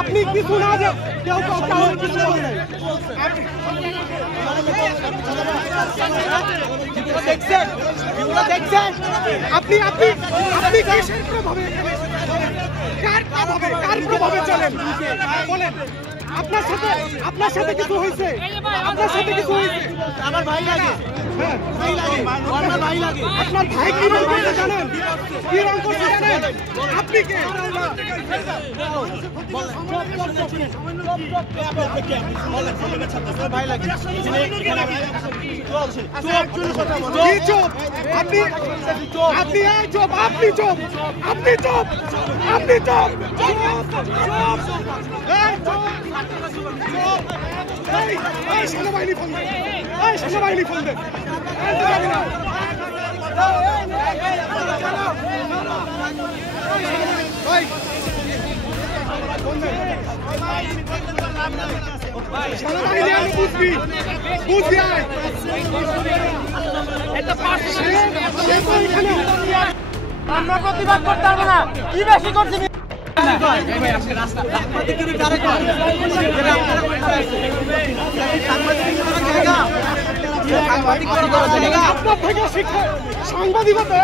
আপনি কিছু না যে কেউ কিছু দেখছেন আপনি আপনি আপনি কিসের প্রভাবে কার প্রভাবে চলেন বলেন? আপনার সাথে কিছু হয়েছে? আপনার সাথে কিছু হয়েছে? আমার ভাই লাগে, আমার ভাই লাগে। আপনার ভাই কি রং করতে জানেন? কি রং করতে জানেন? আপনি কে? ভাই লাগে সেনাবাহিনী ফোন দেন, সেনাবাহিনী ফোন দেন। সেনাবাহিনী আমি বুঝবি আয় আমরা প্রতিবাদ করতে পারবো না। কি বেশি করছি সাংবাদিকতা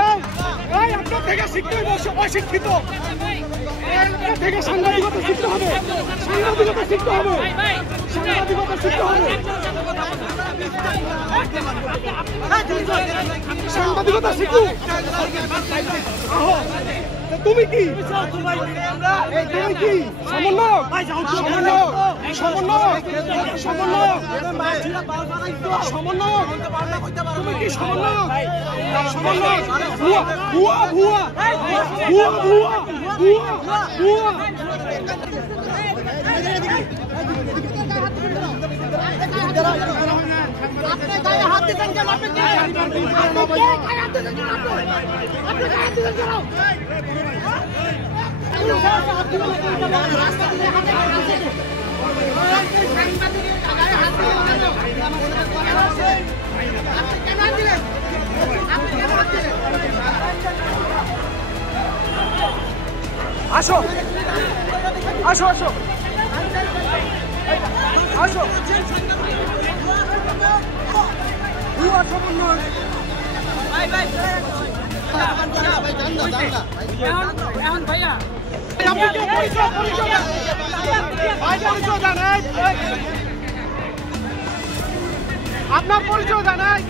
আপনার থেকে শিখতে অশিক্ষিত, আপনার থেকে সাংবাদিকতা শিখতে হবে, সাংবাদিকতা শিখতে হবে, সাংবাদিকতা শিখতে হবে, সাংবাদিকতা শিখুক। তুমি কি তুমি কি সমন্বয়ক? তুমি কি সমন্বয়ক? ভুয়া ভুয়া ভুয়া ভুয়া ভুয়া ভুয়া আপনি গায়ে হাত দিতেন কেন? আপনি গায়ে হাত দিতেন কেন? আসো আসো আসো আসো এখন ভাইয়া আপনার পরিচয় জানাই।